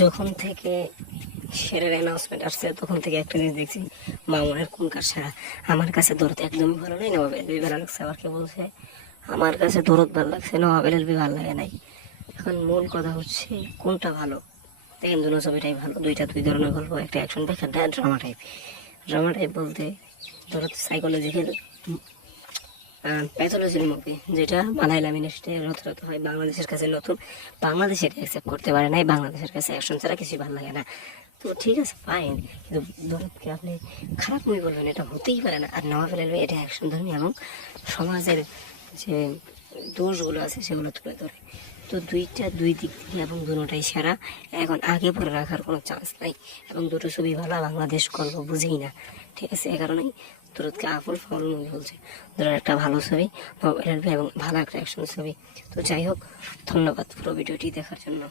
যখন থেকে সেরার অ্যানাউন্সমেন্ট আসছে, তখন থেকে একটা জিনিস দেখছি, মামুনের কোন সেরা। আমার কাছে দরদ একদমই ভালো নাই, নবাব এলবি ভালো লাগছে আবার কে বলছে, আমার কাছে দরদ ভালো লাগছে, নবাব এলবি ভালো লাগে নাই। এখন মূল কথা হচ্ছে, কোনটা ভালো? দেখেন, দুনো ছবিটাই ভালো, দুইটা দুই ধরনের গল্প, একটা অ্যাকশন একটা ড্রামা টাইপ ড্রামা টাইপ বলতে ধরো সাইকোলজিক্যাল প্যাথোলজির মুভি যেটা মালায়ালাম ইন্ডাস্ট্রি রথরত হয়, বাংলাদেশের কাছে নতুন বাংলাদেশ এটা অ্যাকসেপ্ট করতে পারে নাই, বাংলাদেশের কাছে অ্যাকশন ছাড়া কিছুই ভালো লাগে না। তো ঠিক আছে ফাইন কিন্তু দরদকে আপনি খারাপ মুভি বলবেন, এটা হতেই পারে না। আর নওয়াজ রেলওয়ে এটা অ্যাকশন ধর্মী এবং সমাজের যে দোষগুলো আছে, সেগুলো তুলে ধরে। তো দুইটা, দুই দিক থেকে এবং দুটোটাই সেরা। এখন আগে পরে রাখার কোনো চান্স নাই, এবং দুটো ছবি ভালো, বাংলাদেশ গল্প বুঝেই না। ঠিক আছে, এ কারণেই তুরতকে আফুল ফল মুভি বলছে। ধরো একটা ভালো ছবি এবং ভালো একটা অ্যাকশন ছবি। তো যাই হোক, ধন্যবাদ পুরো ভিডিওটি দেখার জন্য।